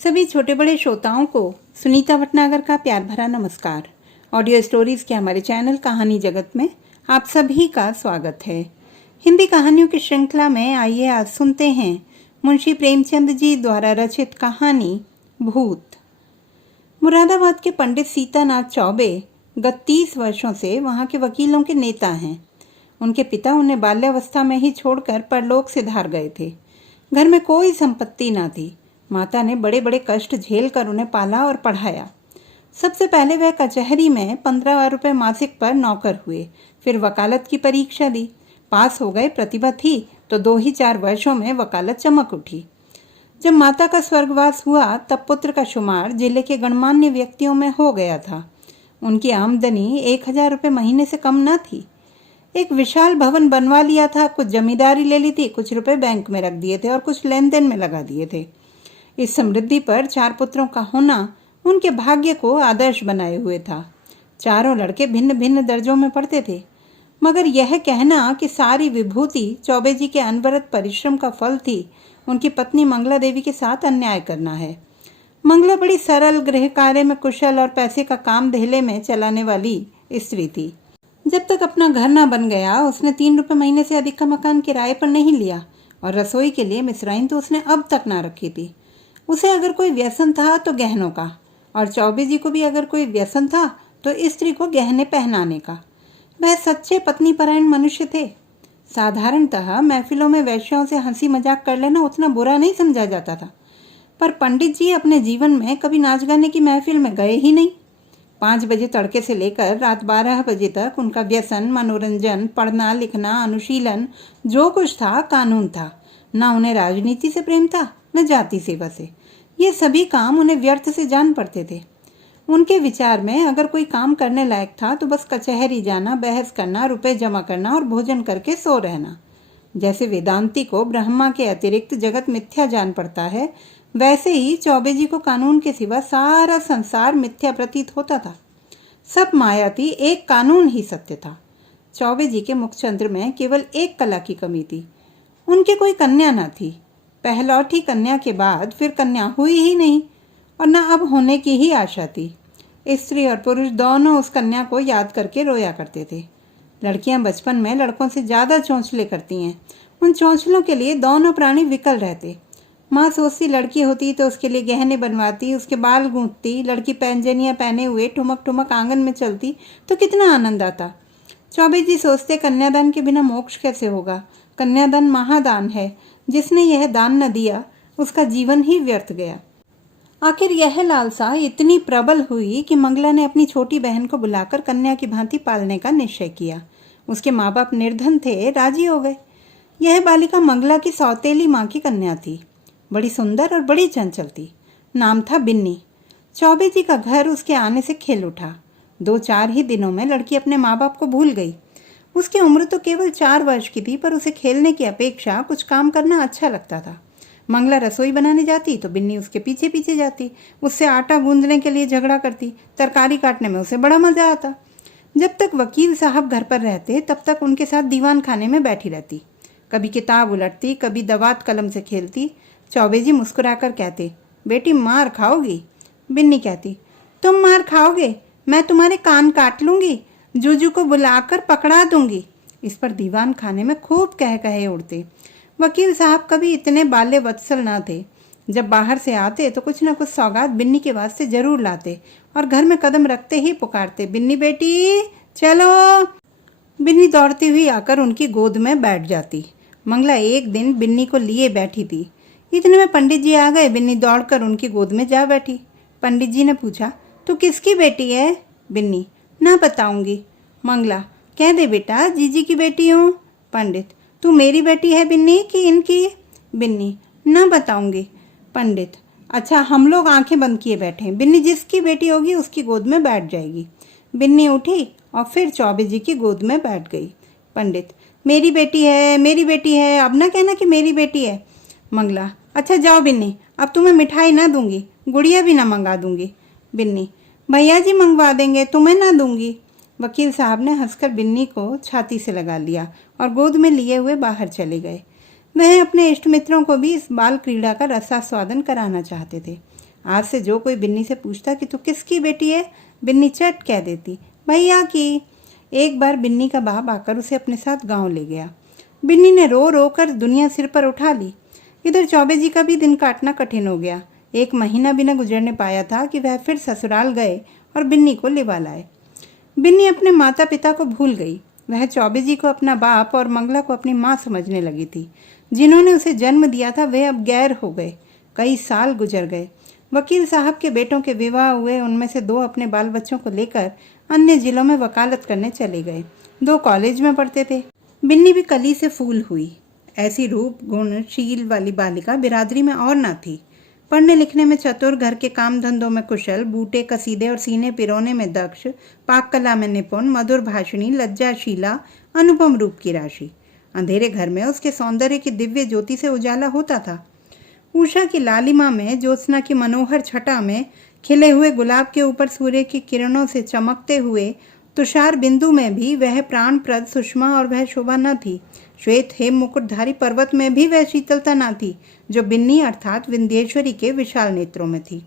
सभी छोटे बड़े श्रोताओं को सुनीता भटनागर का प्यार भरा नमस्कार। ऑडियो स्टोरीज के हमारे चैनल कहानी जगत में आप सभी का स्वागत है। हिंदी कहानियों की श्रृंखला में आइए आज सुनते हैं मुंशी प्रेमचंद जी द्वारा रचित कहानी भूत। मुरादाबाद के पंडित सीतानाथ चौबे गत 30 वर्षों से वहाँ के वकीलों के नेता हैं। उनके पिता उन्हें बाल्यावस्था में ही छोड़कर परलोक से धार गए थे। घर में कोई संपत्ति ना थी। माता ने बड़े बड़े कष्ट झेल कर उन्हें पाला और पढ़ाया। सबसे पहले वह कचहरी में 15 रुपये मासिक पर नौकर हुए। फिर वकालत की परीक्षा दी, पास हो गए। प्रतिभा थी तो 2 ही 4 वर्षों में वकालत चमक उठी। जब माता का स्वर्गवास हुआ तब पुत्र का शुमार जिले के गणमान्य व्यक्तियों में हो गया था। उनकी आमदनी 1000 रुपये महीने से कम न थी। एक विशाल भवन बनवा लिया था, कुछ जमींदारी ले ली थी, कुछ रुपए बैंक में रख दिए थे और कुछ लेन देन में लगा दिए थे। इस समृद्धि पर 4 पुत्रों का होना उनके भाग्य को आदर्श बनाए हुए था। चारों लड़के भिन्न भिन्न दर्जों में पढ़ते थे, मगर यह कहना कि सारी विभूति चौबे जी के अनवरत परिश्रम का फल थी, उनकी पत्नी मंगला देवी के साथ अन्याय करना है। मंगला बड़ी सरल, गृह कार्य में कुशल और पैसे का काम धेले में चलाने वाली स्त्री थी। जब तक अपना घर ना बन गया उसने 3 रुपये महीने से अधिक का मकान किराए पर नहीं लिया, और रसोई के लिए मिश्राइन तो उसने अब तक ना रखी थी। उसे अगर कोई व्यसन था तो गहनों का, और चौबे जी को भी अगर कोई व्यसन था तो स्त्री को गहने पहनाने का। वह सच्चे पत्नी परायण मनुष्य थे। साधारणतः महफिलों में वैश्यों से हंसी मजाक कर लेना उतना बुरा नहीं समझा जाता था, पर पंडित जी अपने जीवन में कभी नाच गाने की महफिल में गए ही नहीं। 5 बजे तड़के से लेकर रात 12 बजे तक उनका व्यसन, मनोरंजन, पढ़ना लिखना, अनुशीलन, जो कुछ था कानून था। न उन्हें राजनीति से प्रेम था न जाति सेवा से। ये सभी काम उन्हें व्यर्थ से जान पड़ते थे। उनके विचार में अगर कोई काम करने लायक था तो बस कचहरी जाना, बहस करना, रुपए जमा करना और भोजन करके सो रहना। जैसे वेदांती को ब्रह्मा के अतिरिक्त जगत मिथ्या जान पड़ता है, वैसे ही चौबे जी को कानून के सिवा सारा संसार मिथ्या प्रतीत होता था। सब माया थी, एक कानून ही सत्य था। चौबे जी के मुखचंद्र में केवल एक कला की कमी थी, उनकी कोई कन्या न थी। पहलौठी कन्या के बाद फिर कन्या हुई ही नहीं, और न अब होने की ही आशा थी। स्त्री और पुरुष दोनों उस कन्या को याद करके रोया करते थे। लड़कियां बचपन में लड़कों से ज़्यादा चौंचले करती हैं। उन चौंचलों के लिए दोनों प्राणी विकल रहते। माँ सोचती लड़की होती तो उसके लिए गहने बनवाती, उसके बाल गूंथती। लड़की पैंजनियाँ पहने हुए ठुमक ठुमक आंगन में चलती तो कितना आनंद आता। चौबे जी सोचते कन्यादान के बिना मोक्ष कैसे होगा। कन्यादान महादान है, जिसने यह दान न दिया उसका जीवन ही व्यर्थ गया। आखिर यह लालसा इतनी प्रबल हुई कि मंगला ने अपनी छोटी बहन को बुलाकर कन्या की भांति पालने का निश्चय किया। उसके माँ बाप निर्धन थे, राजी हो गए। यह बालिका मंगला की सौतेली माँ की कन्या थी। बड़ी सुंदर और बड़ी चंचल थी। नाम था बिन्नी। चौबे जी का घर उसके आने से खिल उठा। 2-4 ही दिनों में लड़की अपने माँ बाप को भूल गई। उसकी उम्र तो केवल 4 वर्ष की थी, पर उसे खेलने की अपेक्षा कुछ काम करना अच्छा लगता था। मंगला रसोई बनाने जाती तो बिन्नी उसके पीछे पीछे जाती, उससे आटा गूंदने के लिए झगड़ा करती। तरकारी काटने में उसे बड़ा मजा आता। जब तक वकील साहब घर पर रहते तब तक उनके साथ दीवान खाने में बैठी रहती। कभी किताब उलटती, कभी दवात कलम से खेलती। चौबे जी मुस्कुराकर कहते, बेटी मार खाओगी। बिन्नी कहती, तुम मार खाओगे, मैं तुम्हारे कान काट लूँगी, जूजू को बुलाकर पकड़ा दूंगी। इस पर दीवान खाने में खूब कह कहे उड़ते। वकील साहब कभी इतने बाल्य वत्सल न थे। जब बाहर से आते तो कुछ न कुछ सौगात बिन्नी के वास्ते जरूर लाते, और घर में कदम रखते ही पुकारते, बिन्नी बेटी चलो। बिन्नी दौड़ती हुई आकर उनकी गोद में बैठ जाती। मंगला एक दिन बिन्नी को लिए बैठी थी। इतने में पंडित जी आ गए। बिन्नी दौड़कर उनकी गोद में जा बैठी। पंडित जी ने पूछा, तू किसकी बेटी है? बिन्नी, ना बताऊंगी। मंगला, कह दे बेटा, जीजी की बेटी हूँ। पंडित, तू मेरी बेटी है बिन्नी कि इनकी? बिन्नी, ना बताऊंगी। पंडित, अच्छा हम लोग आंखें बंद किए बैठे हैं। बिन्नी जिसकी बेटी होगी उसकी गोद में बैठ जाएगी। बिन्नी उठी और फिर चौबे जी की गोद में बैठ गई। पंडित, मेरी बेटी है, मेरी बेटी है, अब ना कहना कि मेरी बेटी है। मंगला, अच्छा जाओ बिन्नी, अब तुम्हें मिठाई ना दूंगी, गुड़िया भी ना मंगा दूंगी। बिन्नी, भैया जी मंगवा देंगे, तुम्हें ना दूंगी। वकील साहब ने हंसकर बिन्नी को छाती से लगा लिया और गोद में लिए हुए बाहर चले गए। वह अपने इष्ट मित्रों को भी इस बाल क्रीड़ा का रसास्वादन कराना चाहते थे। आज से जो कोई बिन्नी से पूछता कि तू किसकी बेटी है, बिन्नी चट कह देती, भैया की। एक बार बिन्नी का बाप आकर उसे अपने साथ गांव ले गया। बिन्नी ने रो रो कर दुनिया सिर पर उठा ली। इधर चौबे जी का भी दिन काटना कठिन हो गया। 1 महीना भी न गुजरने पाया था कि वह फिर ससुराल गए और बिन्नी को लिवा लाए। बिन्नी अपने माता पिता को भूल गई। वह चौबे जी को अपना बाप और मंगला को अपनी माँ समझने लगी थी। जिन्होंने उसे जन्म दिया था वे अब गैर हो गए। कई साल गुजर गए। वकील साहब के बेटों के विवाह हुए। उनमें से 2 अपने बाल बच्चों को लेकर अन्य जिलों में वकालत करने चले गए। 2 कॉलेज में पढ़ते थे। बिन्नी भी कली से फूल हुई। ऐसी रूप गुण शील वाली बालिका बिरादरी में और न थी। पढ़ने लिखने में चतुर, घर के काम धंधों में कुशल, बूटे कसीदे और सीने पिरोने में दक्ष, पाक कला में निपुण, मधुर भाषिणी, लज्जाशीला, अनुपम रूप की राशि। अंधेरे घर में उसके सौंदर्य की दिव्य ज्योति से उजाला होता था। उषा की लालिमा में, ज्योत्सना की मनोहर छटा में, खिले हुए गुलाब के ऊपर सूर्य की किरणों से चमकते हुए तुषार बिंदु में भी वह प्राणप्रद सुषमा और वह शोभा न थी। श्वेत हेम मुकुटधारी पर्वत में भी वह शीतलता न थी जो बिन्नी अर्थात विंध्येश्वरी के विशाल नेत्रों में थी।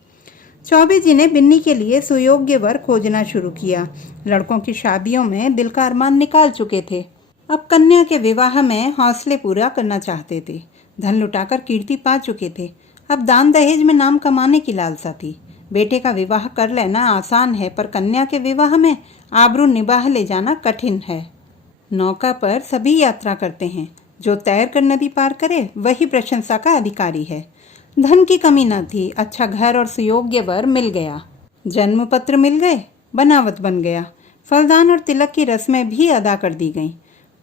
चौबे जी ने बिन्नी के लिए सुयोग्य वर खोजना शुरू किया। लड़कों की शादियों में दिल का अरमान निकाल चुके थे। अब कन्या के विवाह में हौसले पूरा करना चाहते थे। धन लुटाकर कीर्ति पा चुके थे। अब दान दहेज में नाम कमाने की लालसा थी। बेटे का विवाह कर लेना आसान है, पर कन्या के विवाह में आबरू निभाह ले जाना कठिन है। नौका पर सभी यात्रा करते हैं। जो तैर कर नदी पार करे वही प्रशंसा का अधिकारी है। धन की कमी न थी। अच्छा घर और सुयोग्य वर मिल गया। जन्म पत्र मिल गए, बनावट बन गया। फलदान और तिलक की रस्में भी अदा कर दी गईं।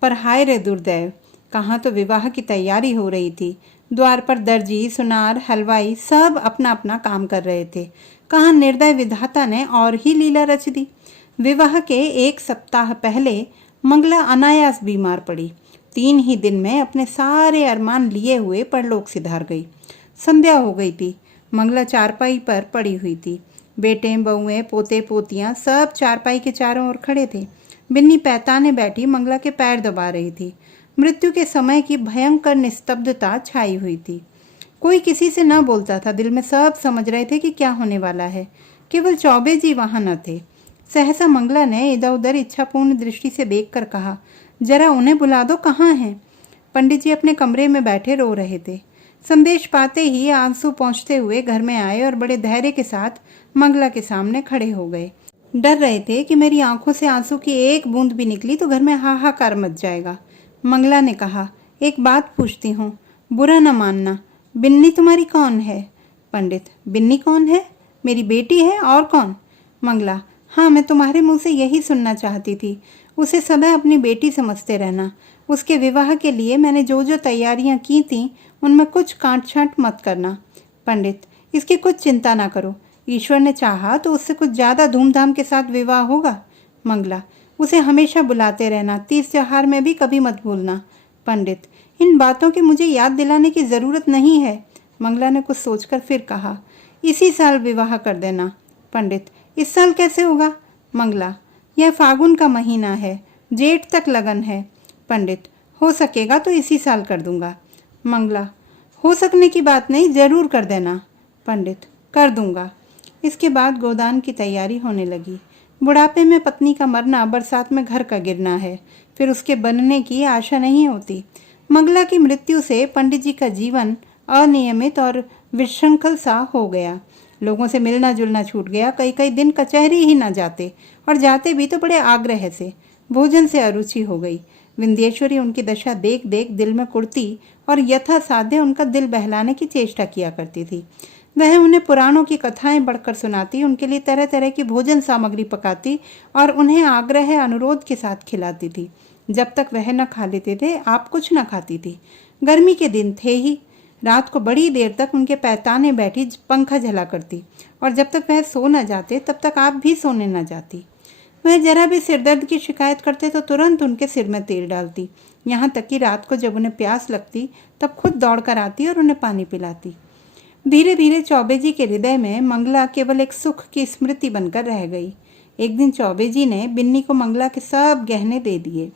पर हाय रे दुर्दैव, कहाँ तो विवाह की तैयारी हो रही थी। द्वार पर दर्जी, सुनार, हलवाई सब अपना अपना काम कर रहे थे। कहाँ निर्दय विधाता ने और ही लीला रच दी। विवाह के 1 सप्ताह पहले मंगला अनायास बीमार पड़ी। 3 ही दिन में अपने सारे अरमान लिए हुए परलोक सिधार गई। संध्या हो गई थी। मंगला चारपाई पर पड़ी हुई थी। बेटे, बहुएं, पोते पोतियां सब चारपाई के चारों ओर खड़े थे। बिन्नी पैताने बैठी मंगला के पैर दबा रही थी। मृत्यु के समय की भयंकर निस्तब्धता छाई हुई थी। कोई किसी से न बोलता था। दिल में सब समझ रहे थे कि क्या होने वाला है। केवल चौबे जी वहां न थे। सहसा मंगला ने इधर उधर इच्छापूर्ण दृष्टि से देखकर कहा, जरा उन्हें बुला दो, कहाँ हैं? पंडित जी अपने कमरे में बैठे रो रहे थे। संदेश पाते ही आंसू पहुँचते हुए घर में आए और बड़े धैर्य के साथ मंगला के सामने खड़े हो गए। डर रहे थे कि मेरी आंखों से आंसू की एक बूंद भी निकली तो घर में हाहाकार मच जाएगा। मंगला ने कहा, एक बात पूछती हूँ, बुरा न मानना, बिन्नी तुम्हारी कौन है? पंडित, बिन्नी कौन है? मेरी बेटी है, और कौन? मंगला, हाँ, मैं तुम्हारे मुंह से यही सुनना चाहती थी। उसे सदा अपनी बेटी समझते रहना। उसके विवाह के लिए मैंने जो जो तैयारियां की थीं उनमें कुछ काट छांट मत करना। पंडित, इसकी कुछ चिंता ना करो। ईश्वर ने चाहा तो उससे कुछ ज़्यादा धूमधाम के साथ विवाह होगा। मंगला, उसे हमेशा बुलाते रहना, 30 त्योहार में भी कभी मत भूलना। पंडित, इन बातों की मुझे याद दिलाने की ज़रूरत नहीं है। मंगला ने कुछ सोचकर फिर कहा, इसी साल विवाह कर देना। पंडित, इस साल कैसे होगा? मंगला, यह फागुन का महीना है, जेठ तक लगन है। पंडित, हो सकेगा तो इसी साल कर दूंगा। मंगला, हो सकने की बात नहीं, जरूर कर देना। पंडित, कर दूंगा। इसके बाद गोदान की तैयारी होने लगी। बुढ़ापे में पत्नी का मरना बरसात में घर का गिरना है, फिर उसके बनने की आशा नहीं होती। मंगला की मृत्यु से पंडित जी का जीवन अनियमित और विशृंखल सा हो गया। लोगों से मिलना जुलना छूट गया। कई कई दिन कचहरी ही ना जाते, और जाते भी तो बड़े आग्रह से। भोजन से अरुचि हो गई। विंध्येश्वरी उनकी दशा देख देख दिल में कुड़ती और यथासाध्य उनका दिल बहलाने की चेष्टा किया करती थी। वह उन्हें पुराणों की कथाएं बढ़कर सुनाती, उनके लिए तरह तरह की भोजन सामग्री पकाती और उन्हें आग्रह अनुरोध के साथ खिलाती थी। जब तक वह न खा लेते थे आप कुछ न खाती थी। गर्मी के दिन थे ही। रात को बड़ी देर तक उनके पैताने बैठी पंखा झला करती, और जब तक वह सो न जाते तब तक आप भी सोने न जाती। वह जरा भी सिरदर्द की शिकायत करते तो तुरंत उनके सिर में तेल डालती। यहाँ तक कि रात को जब उन्हें प्यास लगती तब खुद दौड़कर आती और उन्हें पानी पिलाती। धीरे धीरे चौबे जी के हृदय में मंगला केवल एक सुख की स्मृति बनकर रह गई। एक दिन चौबे जी ने बिन्नी को मंगला के सब गहने दे दिए।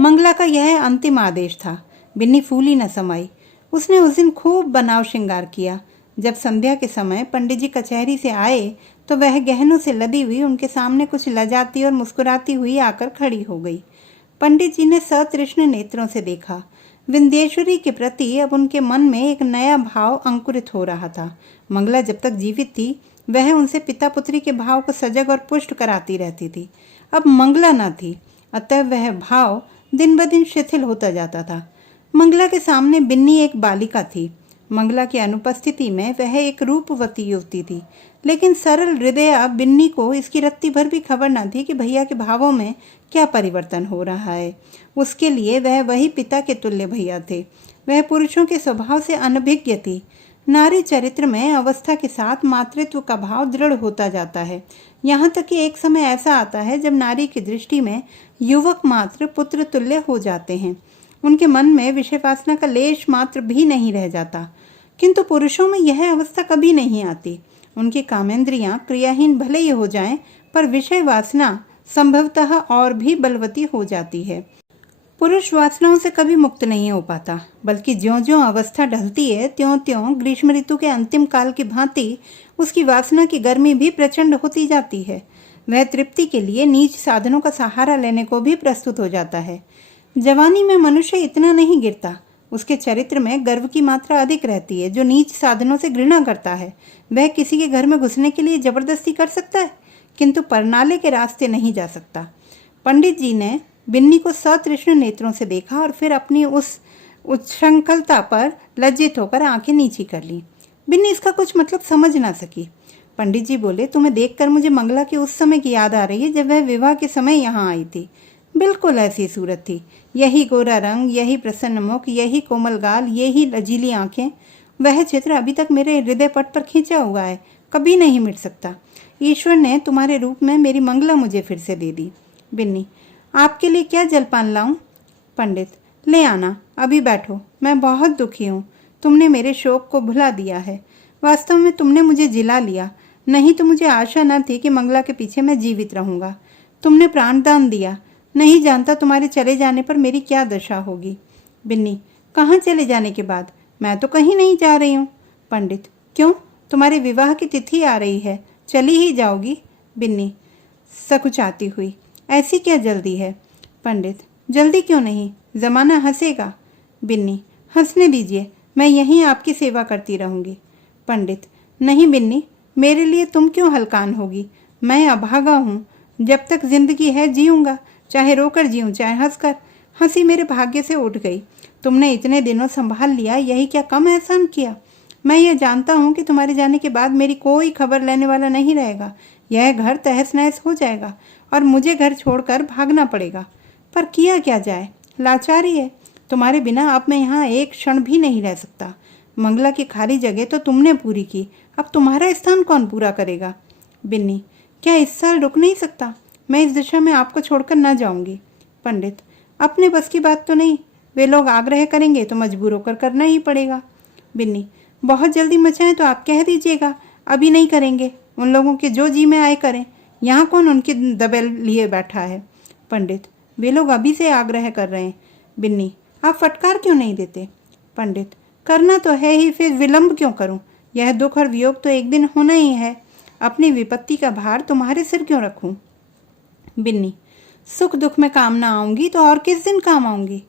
मंगला का यह अंतिम आदेश था। बिन्नी फूली न समाई। उसने उस दिन खूब बनाव श्रृंगार किया। जब संध्या के समय पंडित जी कचहरी से आए तो वह गहनों से लदी हुई उनके सामने कुछ लजाती और मुस्कुराती हुई आकर खड़ी हो गई। पंडित जी ने सतृष्ण नेत्रों से देखा। विंध्येश्वरी के प्रति अब उनके मन में एक नया भाव अंकुरित हो रहा था। मंगला जब तक जीवित थी वह उनसे पिता पुत्री के भाव को सजग और पुष्ट कराती रहती थी। अब मंगला न थी, अतः वह भाव दिन ब दिन शिथिल होता जाता था। मंगला के सामने बिन्नी एक बालिका थी। मंगला की अनुपस्थिति में वह एक रूपवती युवती थी, लेकिन सरल हृदया बिन्नी को इसकी रत्ती भर भी खबर न थी कि भैया के भावों में क्या परिवर्तन हो रहा है। उसके लिए वह वही पिता के तुल्य भैया थे। वह पुरुषों के स्वभाव से अनभिज्ञ थी। नारी चरित्र में अवस्था के साथ मातृत्व का भाव दृढ़ होता जाता है। यहाँ तक कि एक समय ऐसा आता है जब नारी की दृष्टि में युवक मात्र पुत्र तुल्य हो जाते हैं। उनके मन में विषय वासना का लेश मात्र भी नहीं रह जाता। किंतु पुरुषों में यह अवस्था कभी नहीं आती। उनकी कामेंद्रियां क्रियाहीन भले ही हो जाएं, पर विषय वासना संभवतः और भी बलवती हो जाती है। पुरुष वासनाओं से कभी मुक्त नहीं हो पाता, बल्कि ज्यों-ज्यों अवस्था ढलती है त्यों-त्यों ग्रीष्म ऋतु के अंतिम काल की भांति उसकी वासना की गर्मी भी प्रचंड होती जाती है। वह तृप्ति के लिए नीच साधनों का सहारा लेने को भी प्रस्तुत हो जाता है। जवानी में मनुष्य इतना नहीं गिरता, उसके चरित्र में गर्व की मात्रा अधिक रहती है। जो नीच साधनों से घृणा करता है वह किसी के घर में घुसने के लिए जबरदस्ती कर सकता है, किंतु परनाले के रास्ते नहीं जा सकता। पंडित जी ने बिन्नी को सतृष्ण नेत्रों से देखा और फिर अपनी उस उच्छृंखलता पर लज्जित होकर आंखें नीची कर ली। बिन्नी इसका कुछ मतलब समझ ना सकी। पंडित जी बोले, तुम्हें देखकर मुझे मंगला की उस समय की याद आ रही है जब वह विवाह के समय यहाँ आई थी। बिल्कुल ऐसी सूरत थी, यही गोरा रंग, यही प्रसन्न मुख, यही कोमल गाल, यही लजीली आंखें। वह चित्र अभी तक मेरे हृदय पट पर खींचा हुआ है, कभी नहीं मिट सकता। ईश्वर ने तुम्हारे रूप में मेरी मंगला मुझे फिर से दे दी। बिन्नी, आपके लिए क्या जलपान लाऊं? पंडित, ले आना, अभी बैठो, मैं बहुत दुखी हूँ। तुमने मेरे शोक को भुला दिया है। वास्तव में तुमने मुझे जिला लिया, नहीं तो मुझे आशा न थी कि मंगला के पीछे मैं जीवित रहूँगा। तुमने प्राणदान दिया, नहीं जानता तुम्हारे चले जाने पर मेरी क्या दशा होगी। बिन्नी, कहाँ चले जाने के बाद? मैं तो कहीं नहीं जा रही हूँ। पंडित, क्यों? तुम्हारे विवाह की तिथि आ रही है, चली ही जाओगी? बिन्नी सकुचाती हुई, ऐसी क्या जल्दी है? पंडित, जल्दी क्यों नहीं, जमाना हंसेगा। बिन्नी, हंसने दीजिए, मैं यहीं आपकी सेवा करती रहूँगी। पंडित, नहीं बिन्नी, मेरे लिए तुम क्यों हलकान होगी? मैं अभागा हूँ, जब तक जिंदगी है जीऊँगा, चाहे रोकर जीऊँ चाहे हंसकर। हंसी मेरे भाग्य से उठ गई। तुमने इतने दिनों संभाल लिया, यही क्या कम एहसान किया? मैं ये जानता हूँ कि तुम्हारे जाने के बाद मेरी कोई खबर लेने वाला नहीं रहेगा। यह घर तहस नहस हो जाएगा और मुझे घर छोड़कर भागना पड़ेगा। पर किया क्या जाए, लाचारी है। तुम्हारे बिना अब मैं यहाँ एक क्षण भी नहीं रह सकता। मंगला की खाली जगह तो तुमने पूरी की, अब तुम्हारा स्थान कौन पूरा करेगा? बिन्नी, क्या इस साल रुक नहीं सकता? मैं इस दिशा में आपको छोड़कर न जाऊंगी। पंडित, अपने बस की बात तो नहीं, वे लोग आग्रह करेंगे तो मजबूर होकर करना ही पड़ेगा। बिन्नी, बहुत जल्दी मचाएं तो आप कह दीजिएगा, अभी नहीं करेंगे, उन लोगों के जो जी में आए करें, यहाँ कौन उनकी दबेल लिए बैठा है। पंडित, वे लोग अभी से आग्रह कर रहे हैं। बिन्नी, आप फटकार क्यों नहीं देते? पंडित, करना तो है ही, फिर विलंब क्यों करूं? यह दुख और वियोग तो एक दिन होना ही है। अपनी विपत्ति का भार तुम्हारे सिर क्यों रखूं? बिन्नी, सुख दुख में काम ना आऊंगी तो और किस दिन काम आऊंगी?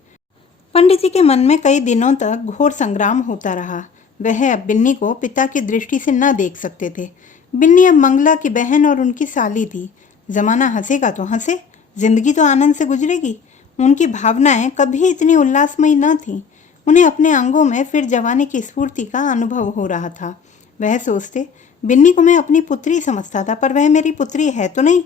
पंडित जी के मन में कई दिनों तक घोर संग्राम होता रहा। वह अब बिन्नी को पिता की दृष्टि से न देख सकते थे। बिन्नी अब मंगला की बहन और उनकी साली थी। जमाना हंसेगा तो हंसे, जिंदगी तो आनंद से गुजरेगी। उनकी भावनाएं कभी इतनी उल्लासमयी न थीं। उन्हें अपने अंगों में फिर जवानी की स्फूर्ति का अनुभव हो रहा था। वह सोचते, बिन्नी को मैं अपनी पुत्री समझता था, पर वह मेरी पुत्री है तो नहीं।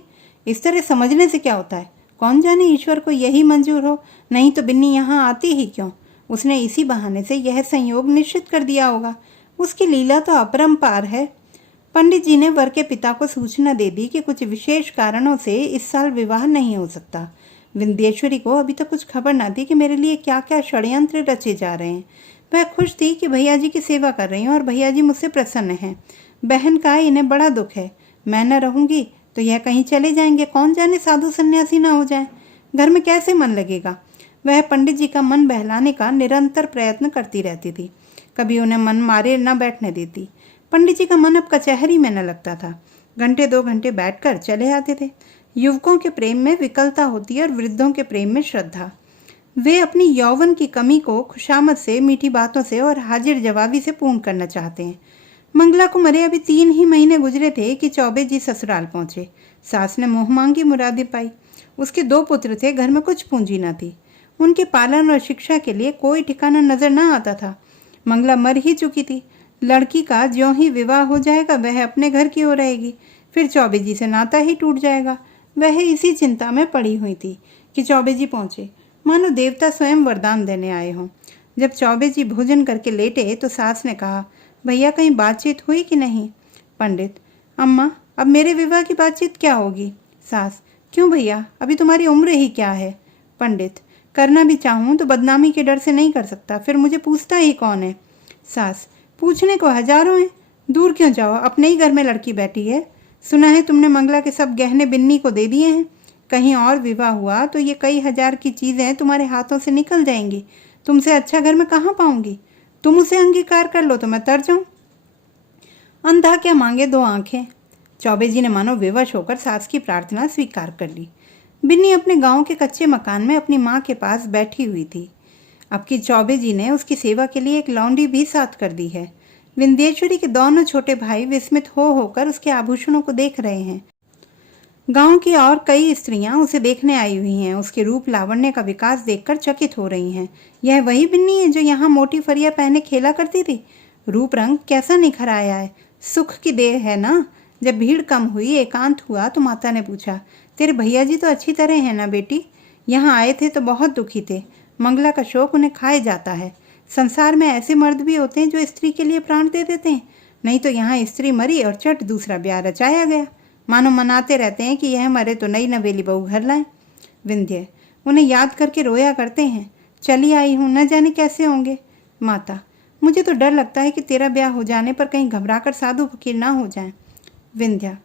इस तरह समझने से क्या होता है? कौन जाने ईश्वर को यही मंजूर हो, नहीं तो बिन्नी यहाँ आती ही क्यों? उसने इसी बहाने से यह संयोग निश्चित कर दिया होगा। उसकी लीला तो अपरंपार है। पंडित जी ने वर के पिता को सूचना दे दी कि कुछ विशेष कारणों से इस साल विवाह नहीं हो सकता। विंध्येश्वरी को अभी तक कुछ खबर न थी कि मेरे लिए क्या क्या षड्यंत्र रचे जा रहे हैं। वह खुश थी कि भैया जी की सेवा कर रही हूँ और भैया जी मुझसे प्रसन्न हैं। बहन का इन्हें बड़ा दुख है। मैं न रहूँगी तो यह कहीं चले जाएंगे, कौन जाने साधु सन्यासी ना हो जाए। घर में कैसे मन लगेगा? वह पंडित जी का मन बहलाने का निरंतर प्रयत्न करती रहती थी, कभी उन्हें मन मारे न बैठने देती। पंडित जी का मन अब कचहरी में न लगता था। घंटे 2 घंटे बैठकर चले आते थे। युवकों के प्रेम में विकलता होती है और वृद्धों के प्रेम में श्रद्धा। वे अपनी यौवन की कमी को खुशामद से, मीठी बातों से और हाजिर जवाबी से पूर्ण करना चाहते हैं। मंगला को मरे अभी 3 ही महीने गुजरे थे कि चौबे जी ससुराल पहुंचे। सास ने मुँह मांगी मुरादी पाई। उसके 2 पुत्र थे, घर में कुछ पूंजी न थी। उनके पालन और शिक्षा के लिए कोई ठिकाना नजर न आता था। मंगला मर ही चुकी थी। लड़की का ज्यों ही विवाह हो जाएगा वह अपने घर की ओर रहेगी, फिर चौबे जी से नाता ही टूट जाएगा। वह इसी चिंता में पड़ी हुई थी कि चौबे जी पहुंचे, मानो देवता स्वयं वरदान देने आए हों। जब चौबे जी भोजन करके लेटे तो सास ने कहा, भैया कहीं बातचीत हुई कि नहीं? पंडित, अम्मा अब मेरे विवाह की बातचीत क्या होगी? सास, क्यों भैया, अभी तुम्हारी उम्र ही क्या है? पंडित, करना भी चाहूँ तो बदनामी के डर से नहीं कर सकता, फिर मुझे पूछता ही कौन है? सास, पूछने को हजारों हैं, दूर क्यों जाओ, अपने ही घर में लड़की बैठी है। सुना है तुमने मंगला के सब गहने बिन्नी को दे दिए हैं। कहीं और विवाह हुआ तो ये कई हजार की चीज़ें तुम्हारे हाथों से निकल जाएंगी। तुमसे अच्छा घर में कहाँ पाऊंगी? तुम उसे अंगीकार कर लो तो मैं तर जाऊं। अंधा क्या मांगे 2 आंखें। चौबे जी ने मानो विवश होकर सास की प्रार्थना स्वीकार कर ली। बिन्नी अपने गांव के कच्चे मकान में अपनी माँ के पास बैठी हुई थी। अब की चौबे जी ने उसकी सेवा के लिए एक लौंडी भी साथ कर दी है। विंध्येश्वरी के दोनों छोटे भाई विस्मित हो होकर उसके आभूषणों को देख रहे हैं। गांव की और कई स्त्रियां उसे देखने आई हुई हैं। उसके रूप लावण्य का विकास देखकर चकित हो रही हैं। यह वही बिन्नी है जो यहाँ मोटी फरिया पहने खेला करती थी। रूप रंग कैसा निखर आया है, सुख की देह है ना। जब भीड़ कम हुई, एकांत हुआ तो माता ने पूछा, तेरे भैया जी तो अच्छी तरह है ना बेटी? यहाँ आए थे तो बहुत दुखी थे। मंगला का शोक उन्हें खाए जाता है। संसार में ऐसे मर्द भी होते हैं जो स्त्री के लिए प्राण दे देते हैं। नहीं तो यहाँ स्त्री मरी और चट दूसरा ब्याह रचाया गया, मानो मनाते रहते हैं कि यह मरे तो नई नवेली बहू घर लाएं। विंध्य, उन्हें याद करके रोया करते हैं। चली आई हूँ, न जाने कैसे होंगे। माता, मुझे तो डर लगता है कि तेरा ब्याह हो जाने पर कहीं घबराकर साधु फकीर ना हो जाएं। विंध्या,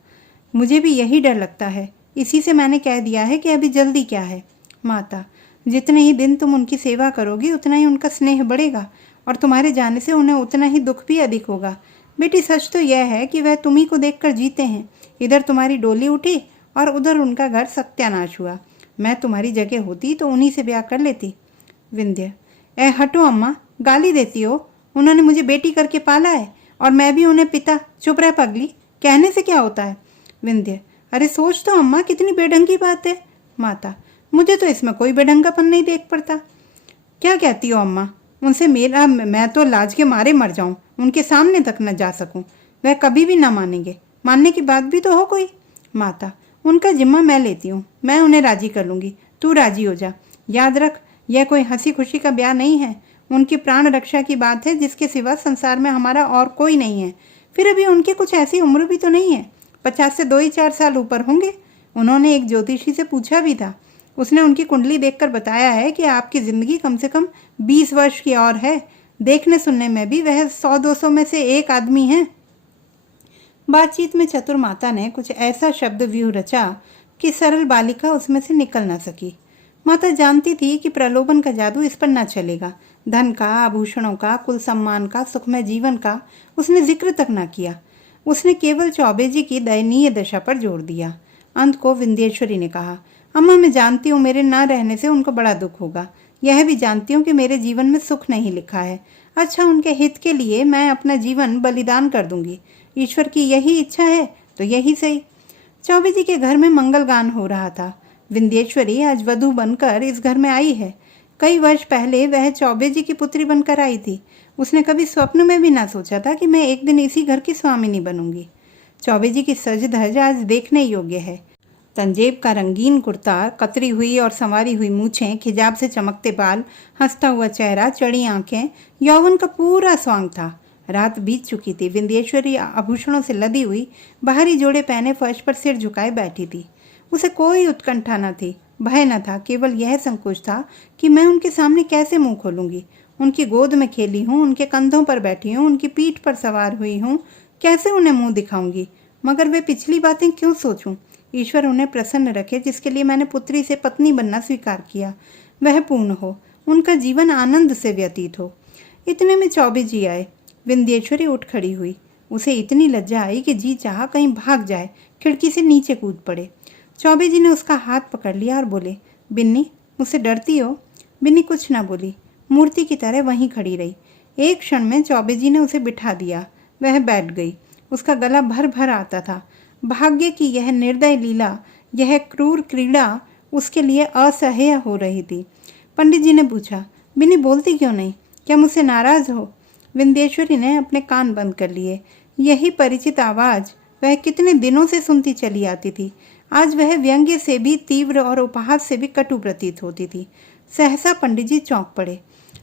मुझे भी यही डर लगता है, इसी से मैंने कह दिया है कि अभी जल्दी क्या है। माता, जितने ही दिन तुम उनकी सेवा करोगी उतना ही उनका स्नेह बढ़ेगा और तुम्हारे जाने से उन्हें उतना ही दुख भी अधिक होगा। बेटी, सच तो यह है कि वह तुम्ही को देखकर जीते हैं। इधर तुम्हारी डोली उठी और उधर उनका घर सत्यानाश हुआ। मैं तुम्हारी जगह होती तो उन्हीं से ब्याह कर लेती। विंध्य, ए हटो अम्मा, गाली देती हो। उन्होंने मुझे बेटी करके पाला है और मैं भी उन्हें पिता। चुप रह पगली, कहने से क्या होता है? विंध्य, अरे सोच तो अम्मा, कितनी बेढंगी बात है। माता, मुझे तो इसमें कोई बेढंगापन नहीं देख पड़ता। क्या कहती हो अम्मा? उनसे मेरा, मैं तो लाज के मारे मर जाऊं, उनके सामने तक न जा सकूं। वह कभी भी ना मानेंगे। मानने की बात भी तो हो कोई। माता, उनका जिम्मा मैं लेती हूँ, मैं उन्हें राजी कर लूँगी, तू राजी हो जा। याद रख, यह कोई हंसी खुशी का ब्याह नहीं है। उनकी प्राण रक्षा की बात है, जिसके सिवा संसार में हमारा और कोई नहीं है। फिर अभी उनकी कुछ ऐसी उम्र भी तो नहीं है, 50 से 2 ही 4 साल ऊपर होंगे। उन्होंने एक ज्योतिषी से पूछा भी था, उसने उनकी कुंडली देखकर बताया है कि आपकी ज़िंदगी कम से कम 20 वर्ष की और है। देखने सुनने में भी वह 100-200 में से एक आदमी है। बातचीत में चतुर माता ने कुछ ऐसा शब्द व्यूह रचा कि सरल बालिका उसमें से निकल न सकी। माता जानती थी कि प्रलोभन का जादू इस पर न चलेगा। धन का, आभूषणों का, कुल सम्मान का, सुखमय जीवन का उसने जिक्र तक न किया। उसने केवल चौबे जी की दयनीय दशा पर जोर दिया। अंत को विंध्येश्वरी ने कहा, अम्मा मैं जानती हूँ मेरे न रहने से उनको बड़ा दुख होगा। यह भी जानती हूँ कि मेरे जीवन में सुख नहीं लिखा है। अच्छा, उनके हित के लिए मैं अपना जीवन बलिदान कर दूंगी। ईश्वर की यही इच्छा है तो यही सही। चौबे जी के घर में मंगल गान हो रहा था। विंध्येश्वरी आज वधू बनकर इस घर में आई है। कई वर्ष पहले वह चौबे जी की पुत्री बनकर आई थी। उसने कभी स्वप्न में भी ना सोचा था कि मैं एक दिन इसी घर की स्वामिनी बनूंगी। चौबे जी की सज धज आज देखने योग्य है। तंजेब का रंगीन कुर्ता, कतरी हुई और संवारी हुई मूछें, खिजाब से चमकते बाल, हंसता हुआ चेहरा, चढ़ी आंखें, यौवन का पूरा स्वांग था। रात बीत चुकी थी। विंध्येश्वरी आभूषणों से लदी हुई बाहरी जोड़े पहने फर्श पर सिर झुकाए बैठी थी। उसे कोई उत्कंठा न थी, भय न था, केवल यह संकोच था कि मैं उनके सामने कैसे मुंह खोलूंगी। उनकी गोद में खेली हूँ, उनके कंधों पर बैठी हूँ, उनकी पीठ पर सवार हुई हूँ, कैसे उन्हें मुंह दिखाऊंगी? मगर वे पिछली बातें क्यों सोचूं? ईश्वर उन्हें प्रसन्न रखे, जिसके लिए मैंने पुत्री से पत्नी बनना स्वीकार किया, वह पूर्ण हो, उनका जीवन आनंद से व्यतीत हो। इतने में चौबे जी आए। विंध्येश्वरी उठ खड़ी हुई। उसे इतनी लज्जा आई कि जी चाहा कहीं भाग जाए, खिड़की से नीचे कूद पड़े। चौबे जी ने उसका हाथ पकड़ लिया और बोले, बिन्नी मुझसे डरती हो? बिन्नी कुछ ना बोली, मूर्ति की तरह वहीं खड़ी रही। एक क्षण में चौबे जी ने उसे बिठा दिया। वह बैठ गई। उसका गला भर भर आता था। भाग्य की यह निर्दय लीला, यह क्रूर क्रीड़ा उसके लिए असह्य हो रही थी। पंडित जी ने पूछा, बिन्नी बोलती क्यों नहीं? क्या मुझसे नाराज हो? विंध्येश्वरी ने अपने कान बंद कर लिए। यही परिचित आवाज वह कितने दिनों से सुनती चली आती थी। आज वह व्यंग्य से भी तीव्र और उपहास से भी कटु प्रतीत होती थी। सहसा पंडित जी चौंक पड़े।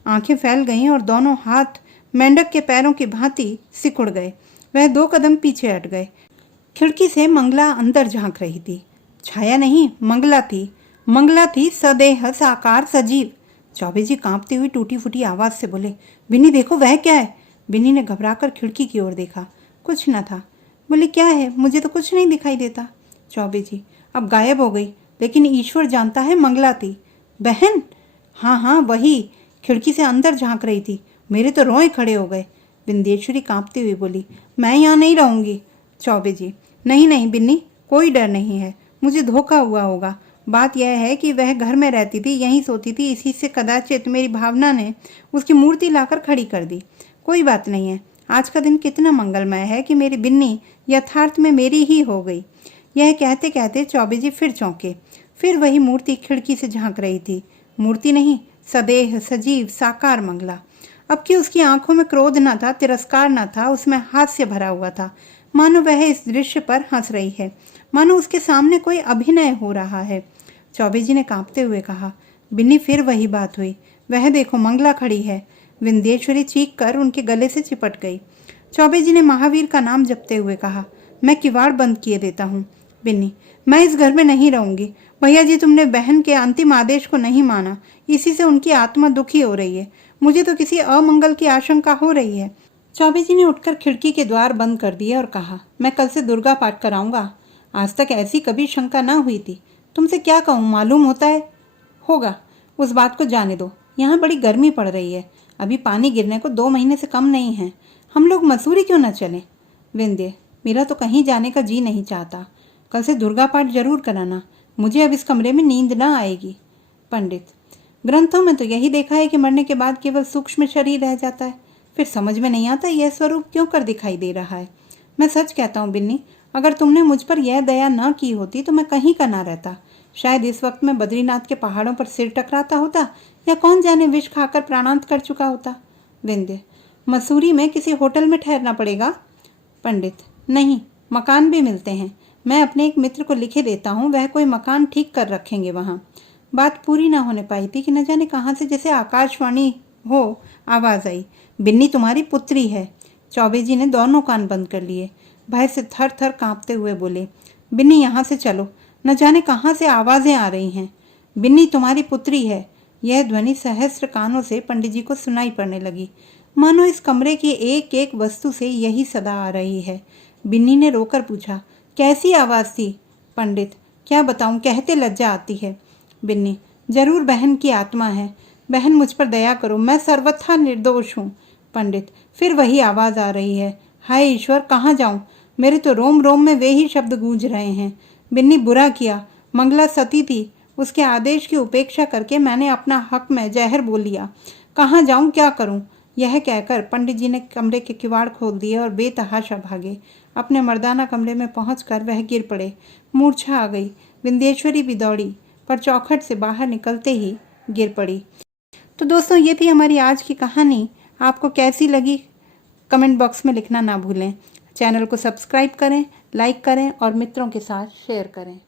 आंखें फैल गईं और दोनों हाथ मेंढक के पैरों की भांति सिकुड़ गए। वह 2 कदम पीछे हट गए। खिड़की से मंगला अंदर झांक रही थी। छाया नहीं, मंगला थी। मंगला थी, सदेह साकार सजीव। चौबे जी कांपती हुई टूटी फूटी आवाज से बोले, बिन्नी देखो वह क्या है? बिन्नी ने घबराकर खिड़की की ओर देखा। कुछ न था। बोले, क्या है? मुझे तो कुछ नहीं दिखाई देता। चौबे जी, अब गायब हो गई, लेकिन ईश्वर जानता है मंगला थी। बहन? हाँ हाँ वही, खिड़की से अंदर झांक रही थी। मेरे तो रोए खड़े हो गए। विंध्येश्वरी कांपती हुई बोली, मैं यहाँ नहीं रहूंगी। चौबे जी, नहीं नहीं बिन्नी, कोई डर नहीं है, मुझे धोखा हुआ होगा। बात यह है कि वह घर में रहती थी, यहीं सोती थी, इसी से कदाचित मेरी भावना ने उसकी मूर्ति लाकर खड़ी कर दी। कोई बात नहीं है। आज का दिन कितना मंगलमय है कि मेरी बिन्नी यथार्थ में मेरी ही हो गई। यह कहते कहते चौबे जी फिर चौंके। फिर वही मूर्ति खिड़की से झांक रही थी। मूर्ति नहीं, सदेह सजीव साकार मंगला। अब कि उसकी आंखों में क्रोध न था, तिरस्कार न था, उसमें हास्य भरा हुआ था। मानो वह इस दृश्य पर हंस रही है, मानो उसके सामने कोई अभिनय हो रहा है। चौबे जी ने कांपते हुए कहा, बिन्नी फिर वही बात हुई। वह देखो मंगला खड़ी है। विंध्येश्वरी चीख कर उनके गले से चिपट गई। चौबे जी ने महावीर का नाम जपते हुए कहा, मैं किवाड़ बंद किए देता हूँ। बिन्नी, मैं इस घर में नहीं रहूंगी। भैया जी, तुमने बहन के अंतिम आदेश को नहीं माना, इसी से उनकी आत्मा दुखी हो रही है। मुझे तो किसी अमंगल की आशंका हो रही है। चौबे जी ने उठकर खिड़की के द्वार बंद कर दिए और कहा, मैं कल से दुर्गा पाठ कराऊंगा। आज तक ऐसी कभी शंका ना हुई थी। तुमसे क्या कहूँ, मालूम होता है। होगा, उस बात को जाने दो। यहाँ बड़ी गर्मी पड़ रही है। अभी पानी गिरने को 2 महीने से कम नहीं है। हम लोग मसूरी क्यों न चलें? विंध्य, मेरा तो कहीं जाने का जी नहीं चाहता। कल से दुर्गा पाठ जरूर कराना। मुझे अब इस कमरे में नींद ना आएगी। पंडित, ग्रंथों में तो यही देखा है कि मरने के बाद केवल सूक्ष्म शरीर रह जाता है। फिर समझ में नहीं आता यह स्वरूप क्यों कर दिखाई दे रहा है। मैं सच कहता हूँ बिन्नी, अगर तुमने मुझ पर यह दया न की होती तो मैं कहीं का ना रहता। शायद इस वक्त मैं बद्रीनाथ के पहाड़ों पर सिर टकराता होता, या कौन जाने विष खाकर प्राणांत कर चुका होता। विंध्य, मसूरी में किसी होटल में ठहरना पड़ेगा। पंडित, नहीं, मकान भी मिलते हैं। मैं अपने एक मित्र को लिखे देता हूँ, वह कोई मकान ठीक कर रखेंगे वहाँ। बात पूरी ना होने पाई थी कि न जाने कहाँ से जैसे आकाशवाणी हो आवाज आई, बिन्नी तुम्हारी पुत्री है। चौबे जी ने दोनों कान बंद कर लिए। भय से थर थर कांपते हुए बोले, बिन्नी यहाँ से चलो, न जाने कहाँ से आवाजें आ रही हैं। बिन्नी तुम्हारी पुत्री है। यह ध्वनि सहस्त्र कानों से पंडित जी को सुनाई पड़ने लगी, मानो इस कमरे की एक एक वस्तु से यही सदा आ रही है। बिन्नी ने रोकर पूछा, कैसी आवाज थी? पंडित, क्या बताऊं, कहते लज्जा आती है। बिन्नी, जरूर बहन की आत्मा है। बहन मुझ पर दया करो, मैं सर्वथा निर्दोष हूँ। पंडित, फिर वही आवाज आ रही है। हाय ईश्वर, कहाँ जाऊं? मेरे तो रोम रोम में वे ही शब्द गूंज रहे हैं। बिन्नी, बुरा किया। मंगला सती थी, उसके आदेश की उपेक्षा करके मैंने अपना हक में जहर बोल लिया। कहाँ जाऊं, क्या करूं? यह कहकर पंडित जी ने कमरे के किवाड़ खोल दिए और बेतहाशा भागे। अपने मर्दाना कमरे में पहुंचकर वह गिर पड़े। मूर्छा आ गई। विंध्येश्वरी भी दौड़ी, पर चौखट से बाहर निकलते ही गिर पड़ी। तो दोस्तों, ये थी हमारी आज की कहानी। आपको कैसी लगी कमेंट बॉक्स में लिखना ना भूलें। चैनल को सब्सक्राइब करें, लाइक करें और मित्रों के साथ शेयर करें।